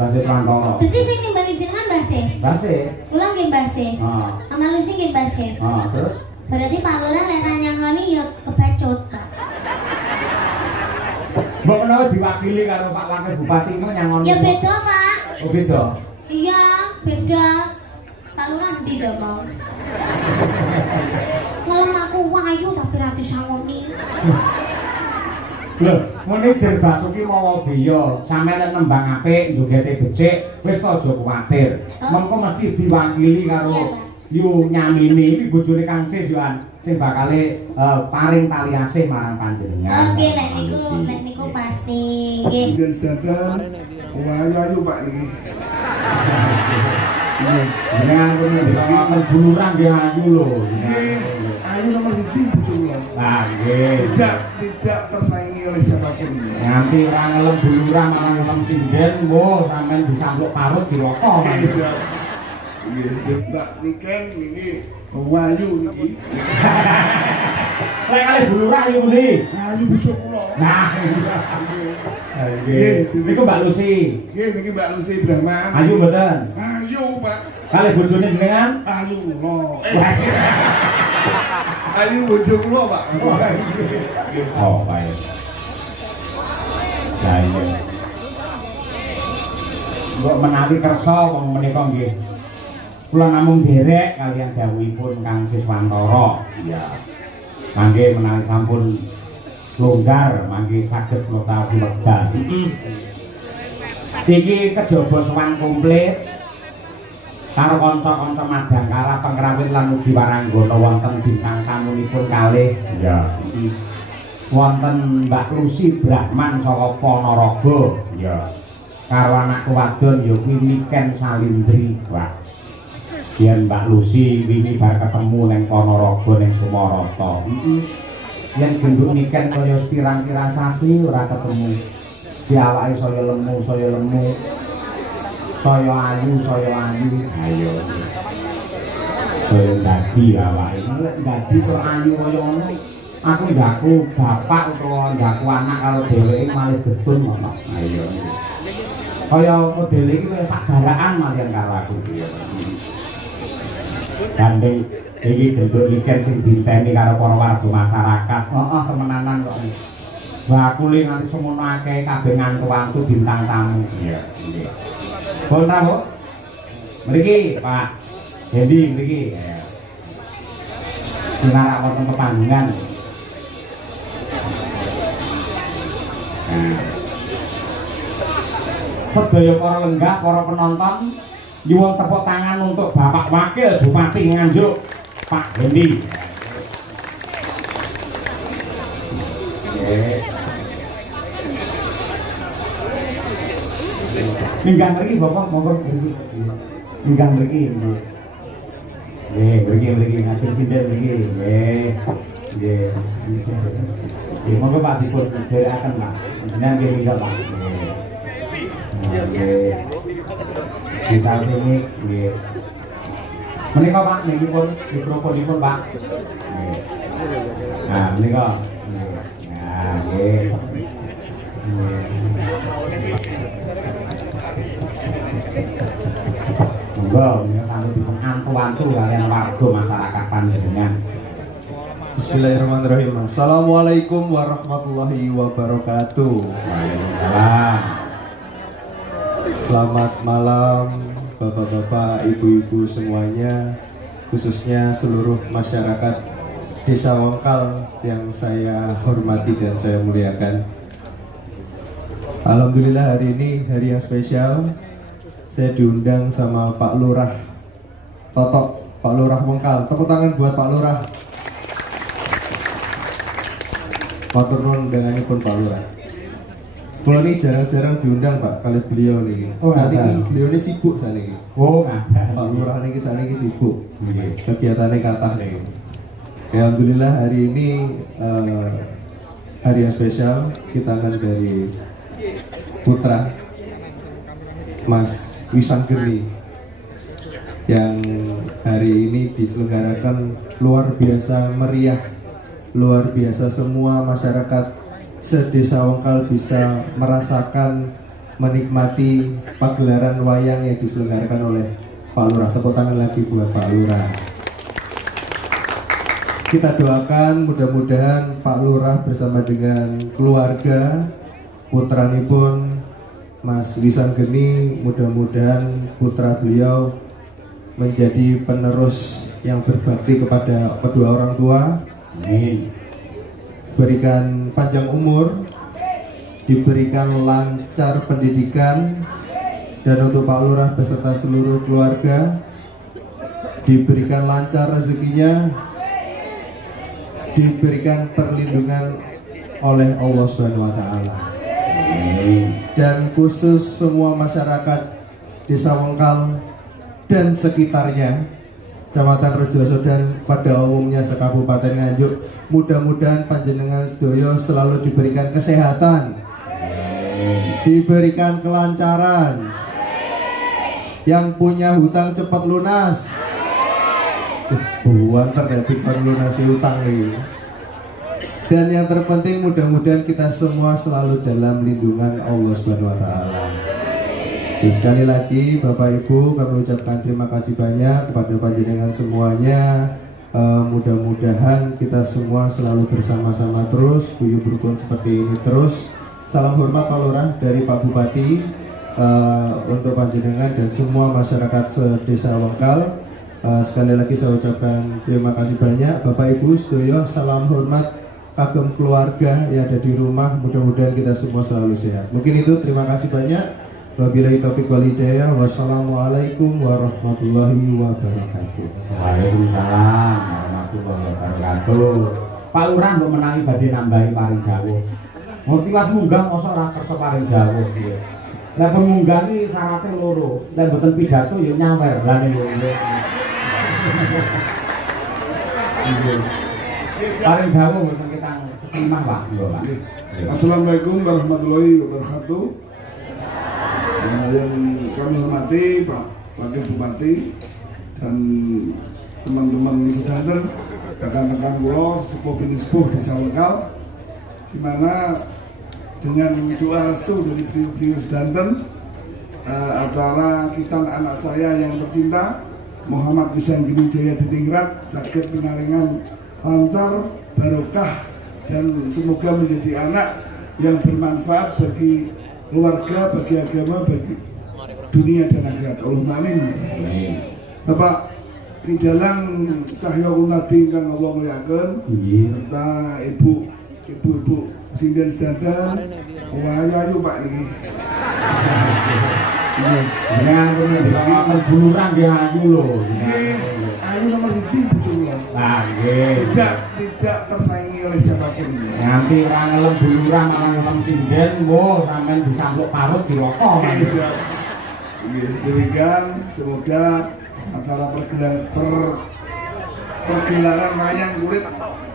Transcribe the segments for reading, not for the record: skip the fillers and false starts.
Basis Wantara. Berarti sing nimbali jenengan basis. Basis. Kula nggih basis. Heeh. Ana Lucy nggih basis. Terus Berarti Pak Lurah lek nyangoni ya kebacut, Pak. mbok menawa diwakili karo Pak Wakil Bupati ku nyangoni. Ya beda, Pak. Oh beda. Iya, beda. Pak Lurah ndi to mau? Ngelem aku wayu tapi ra disangoni. Lho, manajer Basuki mawa biya, sampeyan nek nembang apik, njogete becik, wis aja kuwatir. Mengko mesti diwakili karo yu nyamini iki bojone Kang Sis Yohan sing bakale paring tali asih marang panjenengan. Oke, lek niku pasti. Nggih. Nggih sedaten. Wayu Pak niki. Jenengan pun wonten buluran nggih ayu lho. Ayu nomor 1 bojo kula. Lah nggih. Tidak tersaingi oleh siapapun. Nganti ora ngelem buluran malah ngelem sinden, wo sampean disampuk parut dirokok. Nggih, Mbak Niken niki wayu niki. Lek kali buluran ayu pundi? Ayu bojo kula. Nah. Nggih. Niku Mbak Lucy. Nggih, niki Mbak Lucy Brahman. Ayu mboten? Ayu, Pak. Kali bojone jenengan? Ayu kula. Ayu bojo kula, Pak. Oh, baik. Lah iya. Mbok menawi kersa wong menika nggih. Kula namung derek kalian dawuhipun Kang Siswantara. Iya. Mangke menawi sampun longgar mangke saged kula taosi wekdal. Iki kejaba sowan komplit karo kanca-kanca Madangkara Pengrawit lan ugi Waranggana wonten bintang tamunipun kalih. Iya. Wonten Mbak Lucy Brahman saka Ponorogo. Iya. Karo anak wadon ya kuwi Niken Salindri, Pak. Yen Mbak Lucy wingi bar ketemu ning Ponorogo ning Sumarata. Yen genduk Niken kaya pirang-pirang sasi ora ketemu. Diawake saya lemu. Saya ayu. Ayo. Saya dadi awake. Nek dadi kok ayu kaya ngono. Aku ndaku bapak utawa ndaku anak karo dheweke malih getun ngono. Ayo. Kaya modele iki kaya sagaraan malian karo aku. Gandeng iki gendut Niken sing diteni karo para warga masyarakat. Heeh, temenanan kok. Bakule nganti semono akeh kabeh ngantu-antu bintang tamu. Iya, nggih. Pun ta, Bu? Mriki, Pak. Dendi mriki. Ya. Dinarak wonten pepanggungan. Nah. Sedaya para lenggah, para penonton, nyuwun tepuk tangan untuk Bapak Wakil Bupati Nganjuk, Pak Dendi. Minggang mriki Bapak monggo mriki. Minggang mriki. Nggih, mriki ngajeng sinden mriki. Nggih. Nggih, monggo Pak dipun derekaken Pak. Jenengan nggih minggat Pak. Nggih. Kita sini nggih. Menika Pak niki pun mikrofonipun Pak. Nggih. Nah, menika. Nah, nggih. Monggo menika sambut dipun antu-antu kalian warga masyarakat panjenengan. Bismillahirrahmanirrahim. Assalamualaikum warahmatullahi wabarakatuh. Waalaikumsalam. Selamat malam Bapak-bapak, Ibu-ibu semuanya, khususnya seluruh masyarakat Desa Wongkal yang saya hormati dan saya muliakan. Alhamdulillah hari ini hari yang spesial. Saya diundang sama Pak Lurah Totok, Pak Lurah Wongkal. Tepuk tangan buat Pak Lurah. Matur nuwun undanganipun Pak Lurah. Kalau ini jarang-jarang diundang Pak kali beliau nih. Oh, saat ini beliau ini sibuk saat ini. Oh, ada. Pak Lurah ini saat ini sibuk. Kegiatannya kathah nih. Alhamdulillah hari ini hari yang spesial. Kita akan dari putra Mas Wisanggeni yang hari ini diselenggarakan luar biasa meriah, luar biasa. Semua masyarakat sedesa Wongkal bisa merasakan menikmati pagelaran wayang yang diselenggarakan oleh Pak Lurah. Tepuk tangan lagi buat Pak Lurah. Kita doakan mudah-mudahan Pak Lurah bersama dengan keluarga putranipun Mas Wisanggeni, mudah-mudahan putra beliau menjadi penerus yang berbakti kepada kedua orang tua. Amin. Berikan panjang umur, diberikan lancar pendidikan, dan untuk Pak Lurah beserta seluruh keluarga diberikan lancar rezekinya, diberikan perlindungan oleh Allah Subhanahu wa taala. Dan khusus semua masyarakat Desa Wengkal dan sekitarnya, Kecamatan Rejoso dan pada umumnya sekabupaten Nganjuk, mudah-mudahan panjenengan sedaya selalu diberikan kesehatan, diberikan kelancaran, yang punya hutang cepat lunas. Buan terjadi perlunasi hutang ini. Dan yang terpenting mudah-mudahan kita semua selalu dalam lindungan Allah Subhanahu wa taala. Sekali lagi Bapak Ibu, kami ucapkan terima kasih banyak kepada panjenengan semuanya. Mudah-mudahan kita semua selalu bersama-sama terus, guyub rukun seperti ini terus. Salam hormat Pak Lurah dari Pak Bupati untuk panjenengan dan semua masyarakat Desa Wengkal. Sekali lagi saya ucapkan terima kasih banyak Bapak Ibu sedaya. Salam hormat kagem keluarga yang ada di rumah, mudah-mudahan kita semua selalu sehat. Mungkin itu, terima kasih banyak. Wabillahi taufiq wal hidayah. Wassalamualaikum warahmatullahi wabarakatuh. Waalaikumsalam warahmatullahi wabarakatuh. Pak Lurah mbok menangi badhe nambahi paring dawuh. Mau tiwas munggah mosok ora kersa paring dawuh piye. Lah pemunggah iki syaratnya loro. Lah mboten pidato ya nyawer lane yo. Paring dawuh mboten kita setimah Pak. Pak. Assalamualaikum warahmatullahi wabarakatuh. Yang kami hormati Pak Wakil Bupati dan teman-teman sedanten, rekan-rekan kula sepuh bini sepuh Desa Wengkal, di mana dengan doa restu dari beliau sedanten, acara Kitan anak saya yang tercinta Muhammad Wisanggeni Jaya Diningrat saged pinaringan lancar, barokah, dan semoga menjadi anak yang bermanfaat bagi keluarga, bagi agama, bagi dunia dan akhirat. Allahumma amin. Bapak Kinjalang Cahyo Kunadi ingkang Allah muliaken, serta ibu-ibu singgen sedanten, ayo Pak niki. Dengan pun buluran dia ayu lho. Ayu nomor 1 bojo kula. Nah, nggih. Tidak tersaingi oleh siapapun. Nganti ora ngelem buluran malah ngelem sinden, wo sampean disambuk parut dirokok. Demikian, semoga acara pergelaran wayang kulit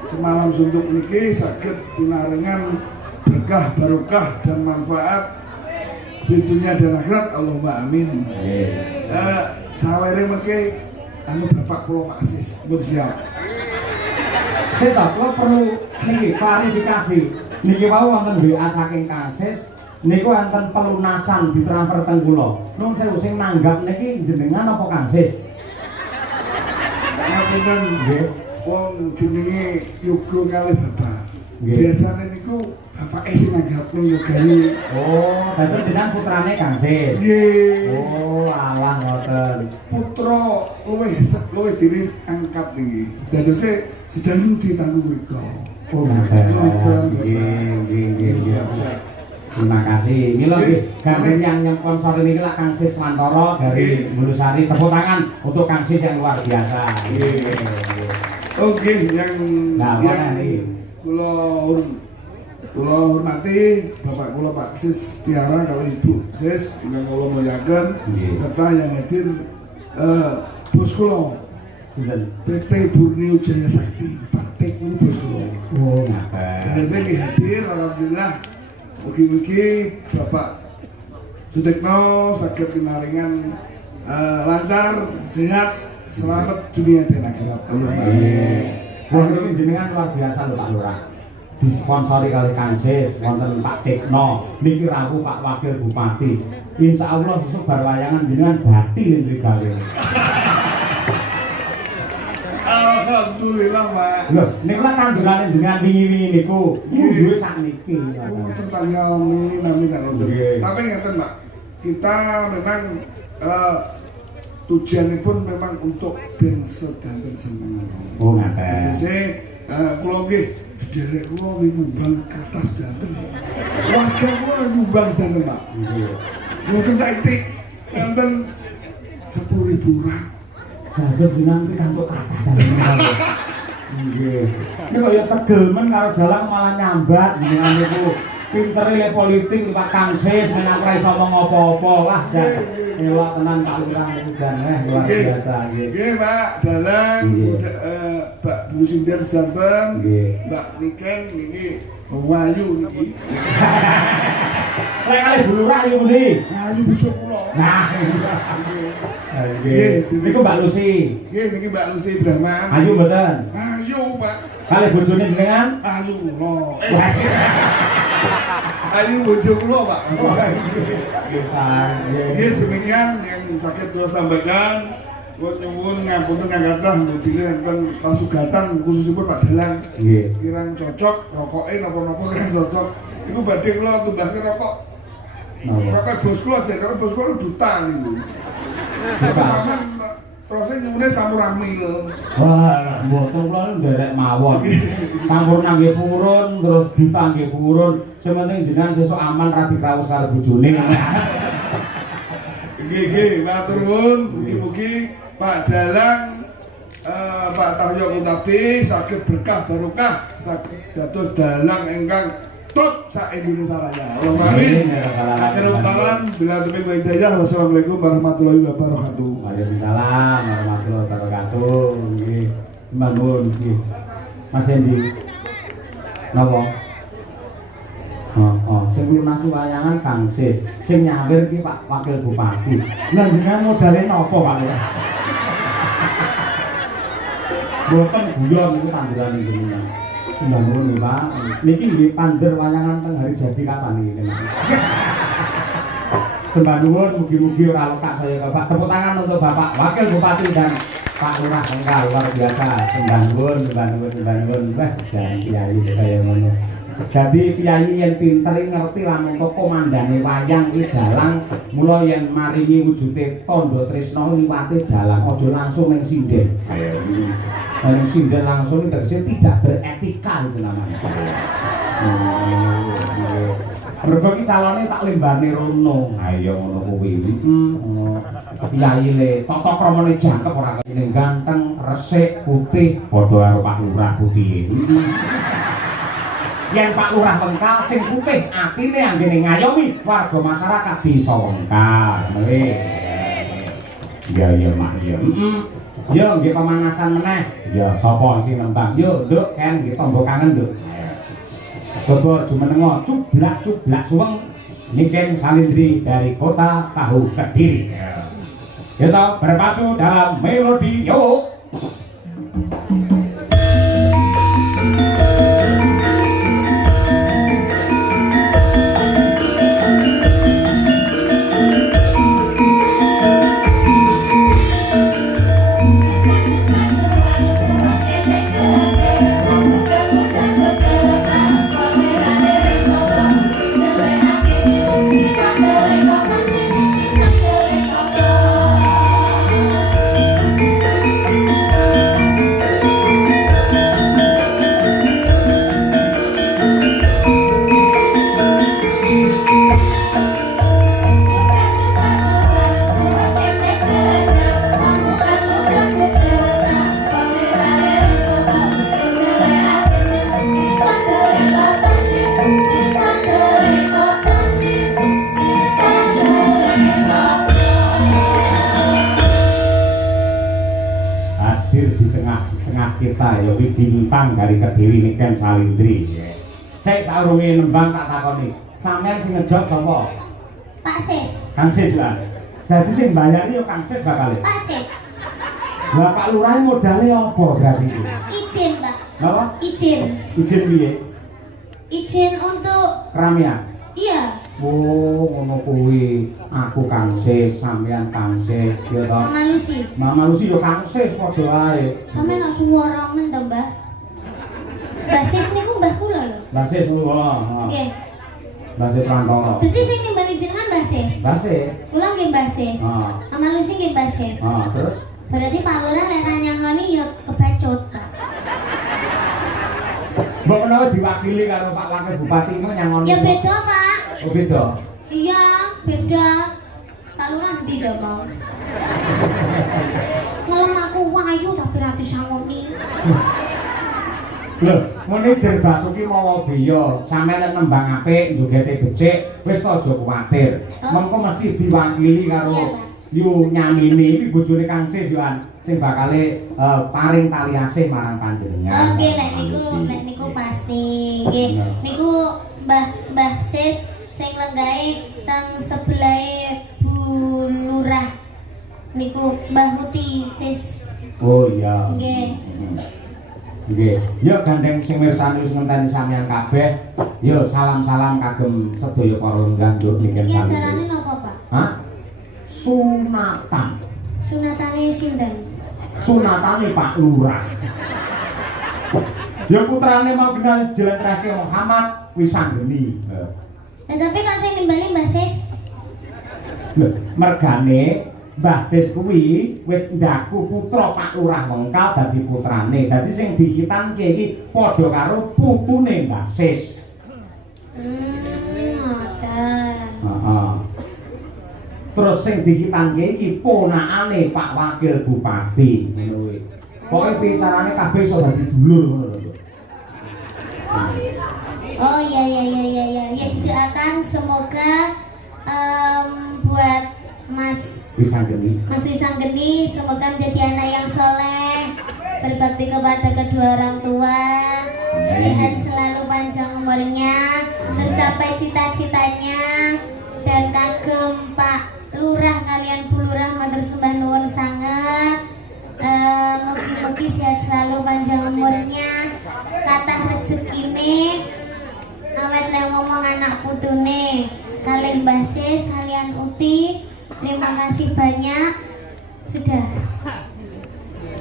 semalam suntuk niki saged pinaringan berkah, barokah, dan manfaat di dunia dan akhirat. Allahumma amin. Sawere mengke anu Bapak kula Pak Sis pun siap. Saya kula perlu niki klarifikasi. Niki wau wonten WA saking Kang Sis, niku wonten pelunasan ditransfer teng kula. Nun sewu sing nanggap niki jenengan apa Kang Sis? Ngapunten nggih, wong jenenge yoga kalih Bapak. Biasane niku Bapak sing nanggap ning yogane. Oh, dadi jenengan putrane Kang Sis. Nggih. Oh, alah ngoten. Putra luwih diri angkat niki. Dadose sedang ditanggung mriku. Oh, nggih. Terima kasih. Mila nggih, gampil yang nyponsor ini lah Kang Sis Mantoro dari Bulusari. Tepuk tangan untuk Kang Sis yang luar biasa. Oke, yang kula hormati Bapak kula Pak Sis Tiara kalau Ibu Sis ingkang kula muliaken, serta yang hadir bos kula PT Borneo Jaya Sakti, Pak Tek ini bos kula. Oh, ngaten. Dan saya hadir, alhamdulillah. Mugi-mugi Bapak Sutekno saged pinaringan lancar, sehat, selamat dunia dan akhirat. Amin. Jenengan luar biasa lho Pak Lurah. disponsori kali Kang Sis wonten Pak Tekno niki rawuh Pak Wakil Bupati. Insyaallah besok bar wayangan jenengan bati niki gawe. Alhamdulillah, Pak. Lho, niku kan tanjurane jenengan wingi-wingi niku. Duwe sakniki. Oh, tentang amin nonton. Nggih. Tapi ngeten, Pak. Kita memang tujuannya pun memang untuk ben sedanten seneng. Oh, ngaten. Jadi kula nggih derek kula nggih nyumbang kathah sedanten. Warga kula nyumbang sedanten, Pak. Nggih. Mungkin saiki enten 10.000 orang. Dados jenengan iki kantuk kathah jenengan. Nggih. Ini kok ya tegel men karo dalang malah nyambat jenengan niku. Pintere le politik liwat Kang Sis menak ora iso ngomong apa-apa. Wah, jan elok tenan Pak Lurah niku jan luar biasa nggih. Nggih, Pak. Dalang Mbak Bu Sindir sedanten. Nggih. Mbak Niken niki Wayu niki. Lek kali Bu Lurah niku pundi? Wayu bojo kula. Nah. Nggih. Niku Mbak Lucy. Nggih, niki Mbak Lucy Brahman. Ayu mboten? Ayu, Pak. Kali bojone jenengan? Ayu kula. Ayu bojo kula, Pak. Nggih, demikian yang sakit kula sampaikan. Kula nyuwun ngapunten kang kathah mudine enten pasugatan khususipun Pak Dalang. Nggih. Kirang cocok rokoke napa-napa kirang cocok. Iku badhe kula tumbaske rokok. Rokok bos kula jen rokok bos kula duta niku. Tapi sampean terus nyuwune samuramil. Wah, mboten kula nderek mawon. Sampurna nggih purun, terus duta nggih purun. Sementing jenengan sesuk aman ra dikrawus karo bojone. Nggih, matur nuwun. Mugi-mugi Pak Dalang Pak Tahyo Kuntati saged berkah barokah saged dados dalang ingkang tut sak Indonesia Raya. Allahumma amin. Akhirul kalam bila taufiq wal hidayah. Wassalamualaikum warahmatullahi wabarakatuh. Waalaikumsalam warahmatullahi wabarakatuh. Nggih. Nuwun nggih. Mas Endi. Napa? Sing lunasi wayangan Kang Sis, sing nyawir ki Pak Wakil Bupati. Lah jenengan modale napa, Pak? Mboten guyon niku tanduran jenengan. Nuwun nggih, Pak. Niki nggih panjer wayangan teng hari jadi kapan iki, Mas? Sembah nuwun mugi-mugi ora lekak saya Bapak. Tepuk tangan untuk Bapak Wakil Bupati dan Pak Lurah Enggal luar biasa. Sembah nuwun. Wah, jan kiai kaya ngono. Jadi kiai yang pinter ngerti lamun to komandane wayang iki dalang mula yen maringi wujude tandha tresna liwate dalang aja langsung ning sinden. Kaya iki. Ning sinden langsung tegese tidak beretika itu namanya. Mergo iki calone tak lembane rono. Ha iya ngono kuwi. Kiai le tata kramane jangkep ora kene ganteng, resik, putih padha karo Pak Lurah putih. Yang Pak Lurah Wengkal sing putih atine anggene ngayomi warga masyarakat desa Wengkal. Iya Mak iya. Yo nggih pemanasan meneh. Ya sapa sing nembang? Yo Nduk kan nggih tombo kangen Nduk. Coba jumenengo cublak suweng Niken Salindri dari Kota Tahu Kediri. Kita berpacu dalam melodi yuk. Kita ya bintang dari Kediri Niken Salindri. Saya saurunge nembang tak takoni. Sampeyan sing ngejok sapa? Pak Sis. Kang Sis lah. Dadi sing mbayari yo Kang Sis bakal. Pak Sis. Lah Pak Lurah modale apa berarti? Izin, Pak. Napa? Izin. Izin piye? izin untuk Keramaian. iya Oh, ngono kuwi. Aku Kang Sis, sampean Kang Sis, ya toh. Mama Lucy. Mama Lucy yo Kang Sis padha wae. Sampe nak suara men to, Mbah. Basis niku mbah kula lho. Mbah Sis lho. Nggih. Mbah Sis Rantoro. Berarti sing nimbali jenengan basis. Mbah Sis. Kula nggih basis. Ah. Mama Lucy nggih basis. Terus Berarti Pak Lurah lek ra nyangoni ya kebacut, Pak. mbok menawa diwakili karo Pak Wakil Bupati itu nyangoni. Ya beda, Pak. Oh beda. Iya, beda. Pak Lurah ndi to, Pak? Ngelem aku wayu tapi ra disangoni. Lho, muni Jer Basuki mawa biya, sampeyan nek nembang apik, njogete becik, wis to aja kuwatir. Mengko mesti diwakili karo Iya, Pak. yu nyamini iki bojone Kang Sis yoan sing bakale paring tali asih marang panjenengan. Oke, lek niku pasti. Nggih, niku Mbah Sis sing lenggahe teng sebelahe Bu Lurah. Niku Mbah Huti Sis. Oh iya. Nggih. Nggih. Ya gandeng sing mirsani wis ngenteni sampeyan kabeh. Ya salam-salam kagem sedaya para lenggah nduk niken Iki sami. ajarane napa, Pak? Hah? Sunatan. Sunatane sinten? Sunatane Pak Lurah. Ya putrane mau kenal jelentrake Muhammad Wisanggeni. Tapi kok sing nimbali Mbah Sis? Lho, mergane Mbah Sis kuwi wis ndaku putra Pak Lurah Wengkal dadi putrane. Dadi sing dihitanke iki padha karo putune Mbah Sis. Ngoten. Heeh. Terus sing dihitanke iki ponakane Pak Wakil Bupati. Ngono kuwi. Pokoke bicarane kabeh iso dadi dulur ngono lho. Oh iya. Ya didoakan semoga buat Mas Wisanggeni semoga menjadi anak yang soleh, berbakti kepada kedua orang tua, sehat selalu, panjang umurnya, tercapai cita-citanya, dan kagem Pak Lurah kalian Bu Lurah matur sembah nuwun sanget. Mugi-mugi sehat selalu, panjang umurnya, kathah rezekine, awet le ngomong anak putune, kalian Mbah Sis, kalian Uti. Terima kasih banyak.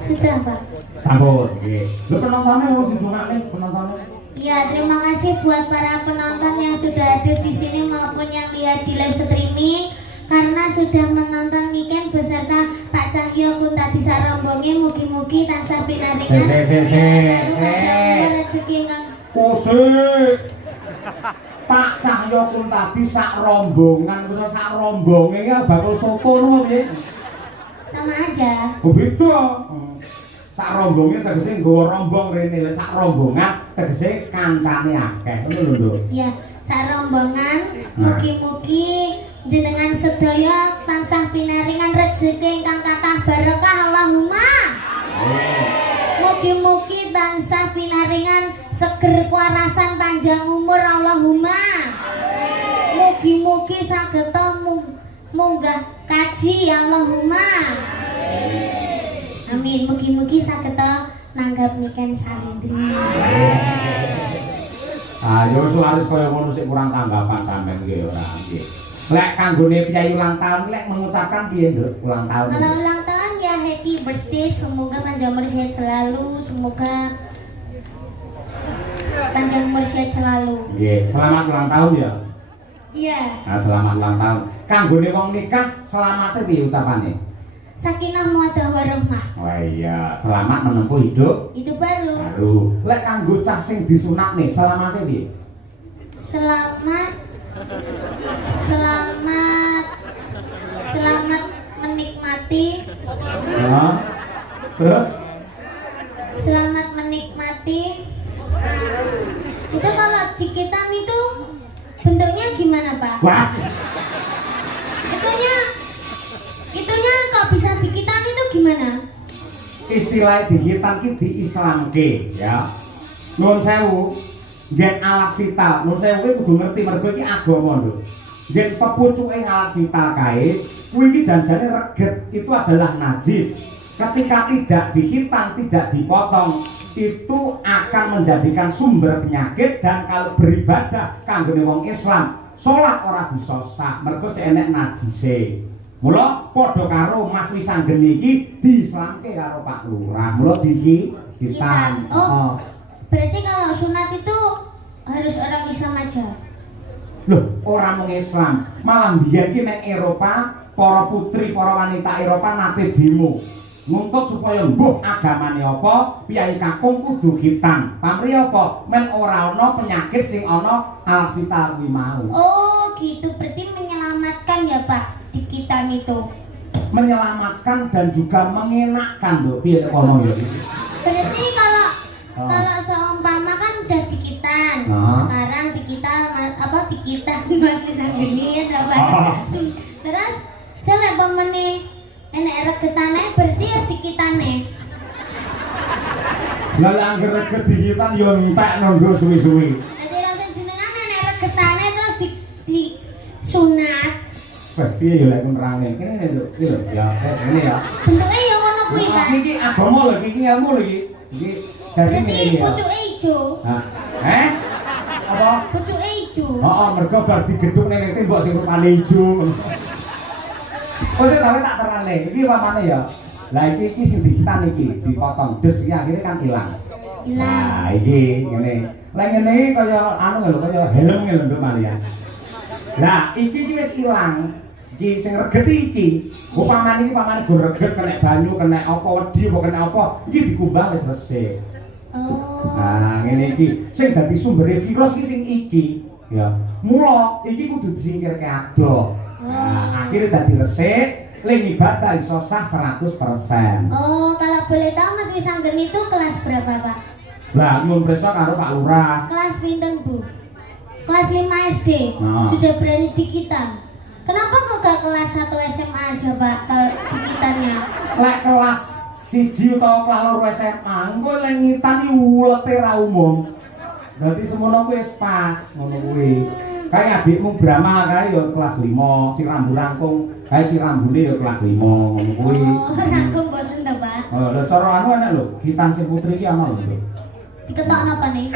Sudah Pak. Sampun, nggih. Lho penontonnya mau didongakne penontonnya. Ya, terima kasih buat para penonton yang sudah hadir di sini maupun yang lihat di live streaming, karena sudah menonton weekend beserta Pak Cahyo Kuntadi Sarombonge. Mugi-mugi tansah pinaringan selalu panjang rezeki kang. Kusik. Pak Cahyo Kuntadi sak rombongan, terus sak rombonge ya bakul soto ngono piye? Sama aja. Oh beda. Sak rombonge tegese nggawa rombong rene, sak rombongan tegese kancane akeh. Ngono lho, Nduk. Ya, sak rombongan mugi-mugi jenengan sedaya tansah pinaringan rezeki ingkang kathah barokah Allahumma. Mugi-mugi tansah pinaringan seger kuarasan panjang umur Allahumma. Mugi-mugi sageta munggah kaji Allahumma. Amin. Mugi-mugi sageta nanggap niken salindri. Ayo harus kaya ngono sik kurang tanggapan sampean nggih ora nggih. Lek kanggone piyayi ulang tahun lek mengucapkan piye, Nduk? Ulang tahun. Kalau ulang tahun ya happy birthday, semoga panjang umur sehat selalu, semoga panjang umur sehat selalu. Nggih, selamat ulang tahun ya. Iya. Nah, selamat ulang tahun. Kanggone wong nikah selamate piye ucapane? Sakinah mawaddah warahmah. Oh iya, selamat menempuh hidup Itu baru. baru. Lek kanggo cah sing disunatne selamate piye? Selamat menikmati. Ya. Terus Selamat menikmati. Itu kalau dikitan itu bentuknya gimana, Pak? wah, Itunya kok bisa dikitan itu gimana? istilah dihitan ki diislamke ya. Nuwun sewu, gen alat vital. Nuwun sewu kuwi kudu ngerti mergo iki agama lho. Gen pepucuke alat vital kae, kuwi iki janjane reget itu adalah najis. Ketika tidak dihitan, tidak dipotong, itu akan menjadikan sumber penyakit. Dan kalau beribadah kanggone wong Islam, salat ora bisa sah mergo sik enek najise. Mula padha karo Mas Wisanggeni iki diislamke karo Pak Lurah. Mula dikitan. Oh. Berarti kalau sunat itu harus orang Islam aja. Loh, orang mung Islam, malah biyen ki ning Eropa, para putri, para wanita Eropa nate demo nuntut supaya mbuh agamane apa, piyai kakung kudu khitan. Pamrih apa? Men ora ana penyakit sing ana alfital kuwi mau. Oh, gitu. Berarti menyelamatkan ya, Pak, di khitan itu. Menyelamatkan dan juga mengenakkan lho, piye kono ya. Berarti kalau seumpama kan udah dikitan, sekarang dikitan Mas Wisanggeni ya, Pak. Terus jelek pemene enek regetane berarti ya dikitane. Lah angger reget dikitan yo entek nunggu suwi-suwi. Jadi langsung jenengan enek regetane terus di sunat. Wah, piye yo lek nerange. Kene lho, iki lho ya, sini ya. Bentuke ya ngono kuwi, Pak. Iki agama lho, iki ilmu lho iki. Iki Berarti pucuke ijo. Hah? Apa? Pucuke ijo. Heeh, mergo bar digedhuk ning tembok sing rupane ijo. Kok tak terane. Iki pamane ya. Lah iki sing dikitan iki dipotong des iki akhirnya kan ilang. Nah, iki ngene. Lah ngene iki kaya anu lho, kaya helm lho Nduk Maria. Lah iki wis ilang. Iki sing reget iki, upamane iki pamane go reget kena banyu, kena apa wedi apa kena apa, iki dikumbah wis resik. Oh. Nah, ngene iki sing dadi sumbere virus iki sing iki, ya. Mula iki kudu disingkirke ado. Nah, akhirnya dadi resik, ling ibadah iso sah 100%. Oh, kalau boleh tahu Mas Wisanggeni itu kelas berapa, Pak? Lah, nyuwun prisa karo Pak Lurah. Kelas pinten, Bu? Kelas 5 SD. Sudah berani dikitan. Kenapa kok gak kelas 1 SMA aja, Pak, kalau dikitannya? Lek kelas 1 utawa kelas 2 SMA, engko lek ngitan iki ulete ra umum. Dadi semono kuwi wis pas, ngono kuwi. Kayak adikmu Brahma kae ya kelas 5, si rambu rangkung, kae si rambune ya kelas 5, ngono kuwi. Oh, rangkung mboten to, Pak? Oh, lha cara anu enak lho, hitan sing putri iki ana lho. Diketok napa nih?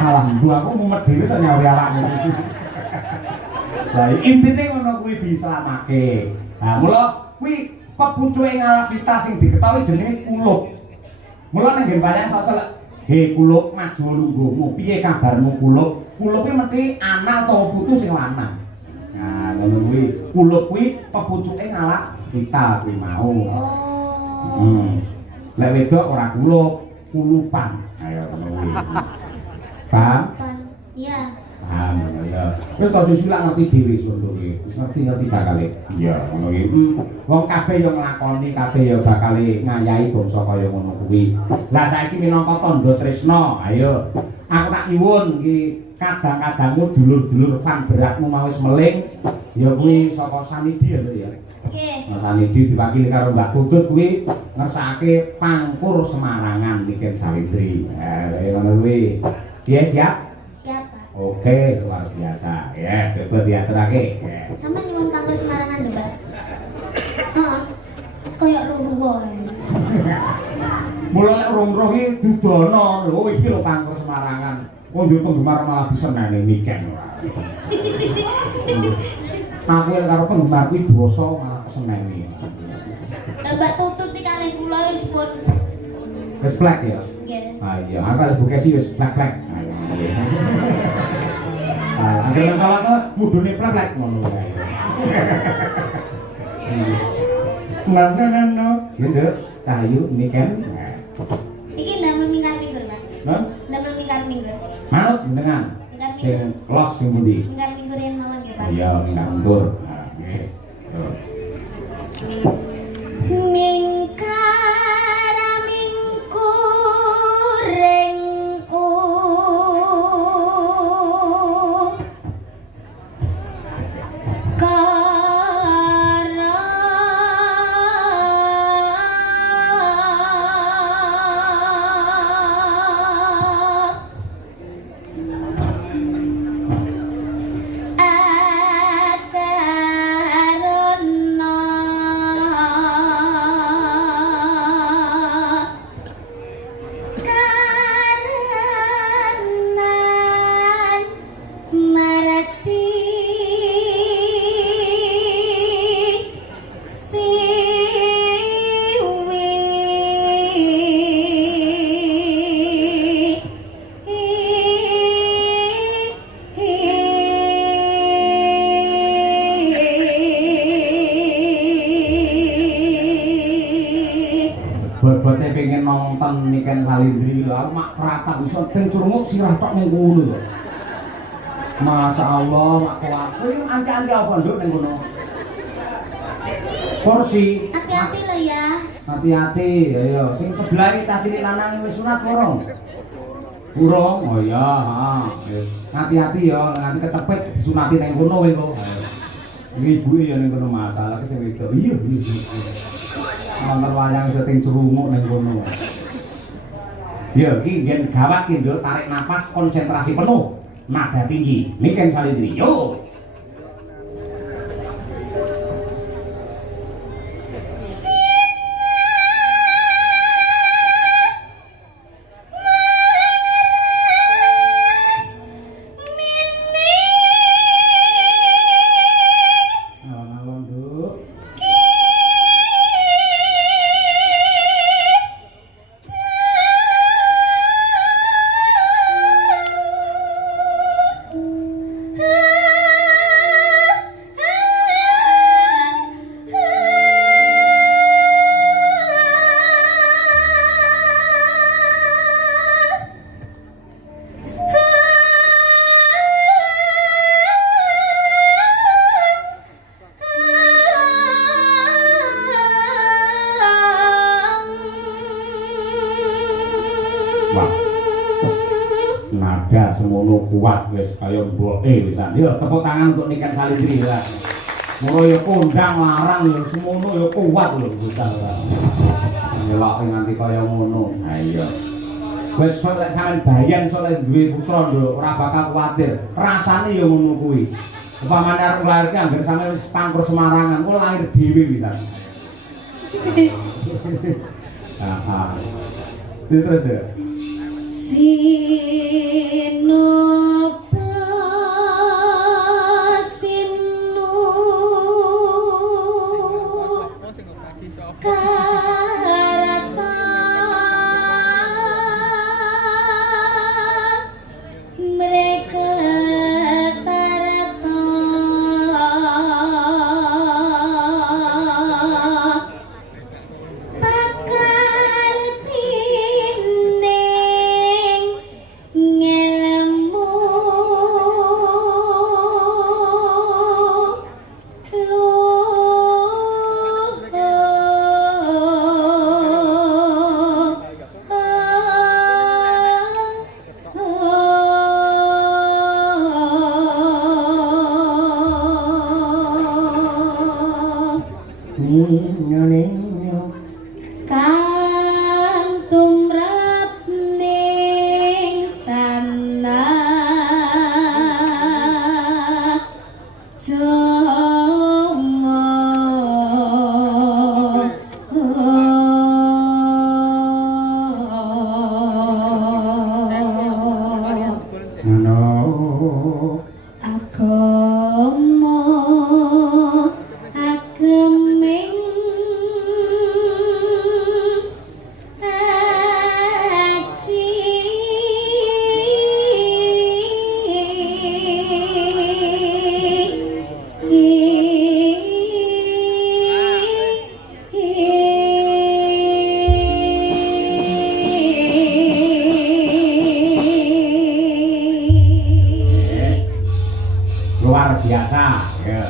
Alah, aku mumet dhewe tok nyawuri awakmu. Lah intine ngono kuwi dislamake. Nah, mula kuwi pepucuke ngalafita sing diketahui jenenge kulup. Mula ning nggen wayang sosok he kulup maju lungguhmu, piye kabarmu kulup? Kulup iki mesti anak utawa putu sing lanang. Nah, ngono kuwi. Kulup kuwi pepucuke ngalafita kuwi mau. Oh. Lek wedok ora kulup, kulupan. Ayo ngono kuwi. Paham? Iya. Paham ya. Wis kok susulak ngerti dhewe sono iki. Wis ngerti bakale. Iya, ngono iki. Wong kabeh yo nglakoni, kabeh yo bakale ngayahi bangsa kaya ngono kuwi. Lah saiki minangka tandha tresna, ayo. Aku tak nyuwun iki kadang-kadangmu dulur-dulur fan beratmu mau wis meling, ya kuwi saka Sanidi ya, ya. Nggih. Mas Sanidi diwakili karo Mbak Tutut kuwi ngersakake pangkur Semarangan Niken Sawitri. Ngono kuwi. Piye siap? Siap, Pak. Oke, luar biasa. Ya, coba diaturake. Sama nyuwun pangkur Semarangan lho, Pak. Heeh. Kayak ruruh wae. Mula lek urung-urung iki dudono lho, iki lho pangkur Semarangan. Wong duwe penggemar malah diseneni Niken ora. Aku karo penggemar kuwi dosa malah seneni. Lah Mbak Tutut iki kalih kula wis pun Wis plek ya. nggih. Ah iya, aku kalih Bukesi wis plek-plek. Angger mencolok mudune plek-plek ngono kae. Ngono-ngono, gitu. Cahayu Niken. Iki ndamel minggar-minggur, Pak. Hah? Ndamel minggar-minggur. Manut jenengan. Sing los sing pundi? Minggar-minggurin mawon nggih, Pak. Iya, minggar-minggur. Nah, nggih. Mingkara-mingkuring Bot-bote pengen nonton Niken Salindri lho, mak kratap iso teng curmuk sirah tok ning kono lho. Masya Allah, mak kuat. Kowe anci-anci apa nduk ning kono? Kursi. Hati-hati lo ya. Hati-hati, ayo. Sing sebelah iki cah cilik lanang wis sunat urung? Urung. Oh iya, heeh. Hati-hati ya, nanti kecepet disunati ning kono kowe kok. Ibuke ya ning kono masalah ki sing wedok. Iya. Nonton wayang iso teng crunguk ning kono. Ya, iki nggen gawat ki nduk, tarik napas konsentrasi penuh. Nada tinggi. Niken Salindri. Yo. Nada semono kuat wis kaya mboke wisan. Yo tepuk tangan untuk Niken Salindri ya. Mula ya kondang larang ya semono ya kuat lho bocah. Nyeloke nganti kaya ngono. Ha iya. Wis kok lek sampean bayan soleh duwe putra nduk ora bakal kuwatir. Rasane ya ngono kuwi. Upamane arep nglairke anggere sampean wis pangkur Semarangan, kok lahir dhewe wisan. Ah. Terus ya. Sinopa sinu karata mereka tarata pakar tining ngelmu kang tumrap ning tanah Jawa. Agama ageming luar biasa ya.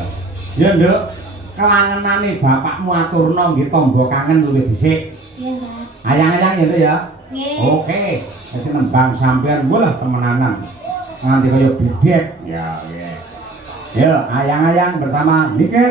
Ya nduk, kelangenane bapakmu aturno nggih tangga kangen luwih dhisik. Iya, Pak. Ayang-ayang ya nduk ya. Nggih. Oke, wis nembang sampean bolah temenanan. Nganti kaya bidek. Ya, nggih. Ya, ayang-ayang bersama Niken